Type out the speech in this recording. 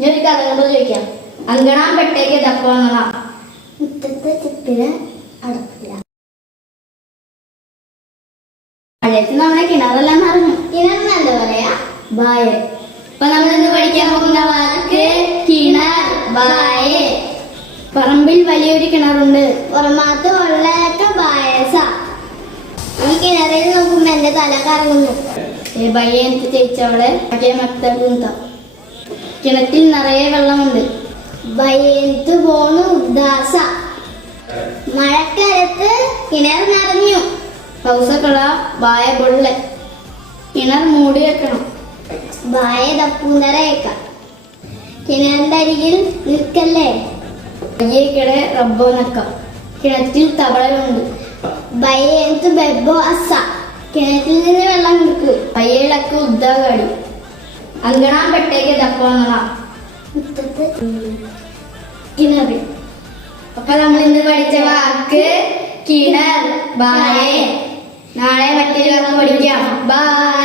ഞാൻ ഒരു കഥ കൊണ്ട് ചോദിക്കാം. അങ്കണാൻ പെട്ടേക്ക് തപ്പണ മുറ്റത്തെ ചിപ്പിന് അടപ്പില്ല. മഴയത്ത് നമ്മളെ കിണറെല്ലാം നിറഞ്ഞു. കിണറിനെന്താ പറയാ? ബായ. അപ്പൊ നമ്മൾ ഇന്ന് പഠിക്കാൻ പോകുന്ന വാക്ക് കിണർ. ബായ. പറമ്പിൽ വലിയൊരു കിണറുണ്ട്. പുറമാത്ത് വെള്ളമൊക്കെ പായസ. ഈ കിണറിൽ നോക്കുമ്പോ എന്റെ തല കറങ്ങുന്നു. ബയ്യത്ത് ചേച്ചവളെ കിണറ്റിൽ നിറയെ വെള്ളമുണ്ട്. ഭയത്ത് പോണു ഉദാസ. മഴക്കാലത്ത് കിണർ നിറഞ്ഞു. പൗസക്കള ബായ പൊള്ളെ. കിണർ മൂടി വെക്കണം. ബായ തപ്പൂന്തറയേക്കാം. കിണറിന്റെ അരികിൽ നിൽക്കല്ലേ. ബയ്യക്കിടെ റബ്ബോ നക്കം. കിണറ്റിൽ തവളയുണ്ട്. ഭയത്ത് ബെബോ അസ. കിണറ്റിൽ നിന്ന് വെള്ളം കുടിക്കൂ. പയ്യയിലക്ക് ഉദ്ദാകാടി. അങ്കണാൻ പെട്ടേക്ക് തപ്പണ മുറ്റത്ത് കിണറിൽ. അപ്പൊ നമ്മൾ ഇന്ന് പഠിച്ച വാക്ക് കിണർ. ബായ. നാളെ മറ്റൊരു വാക്ക് പഠിക്കാം. ബൈ.